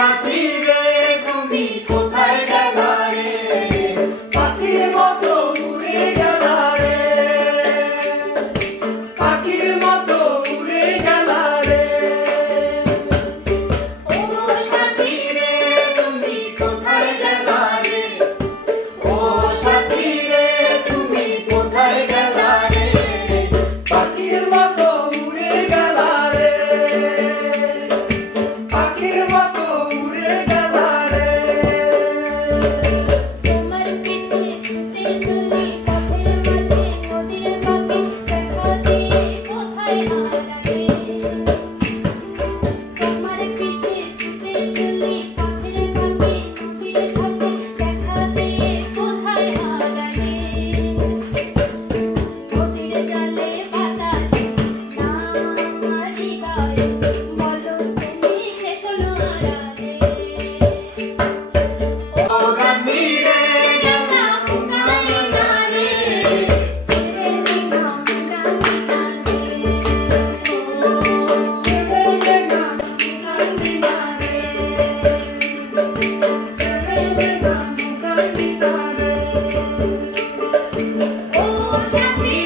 সাথী রে তুমি কোথায় গেলা রে, পাখির মতো উড়ে গেলা রে, পাখির মতো উড়ে গেলা রে। ও সাথী রে তুমি কোথায় গেলা রে, ও সাথী রে তুমি কোথায় গেলা রে, পাখির মতো উড়ে গেলা রে, পাখির মতো উড়ে গেলা রে। তোমার পিছে ছুটে চলি পথের মাঝে নদীর পাখি দেখা দিয়ে কোথায় হারালে। তোমার পিছে ছুটে চলি পথের মাঝে নদীর পাখি দেখা দিয়ে কোথায় হারালে। নদীর জলে বাতাসে নাম হৃদয়ে বলো তুমি সে কোন হারালে। ও গান্ধী রে গেলাম গানে গানে, ছেড়ে দিলাম গানে গানে। ছেড়ে গেলাম গানে গানে, ছেড়ে গেলাম গানে গানে। ও সাথী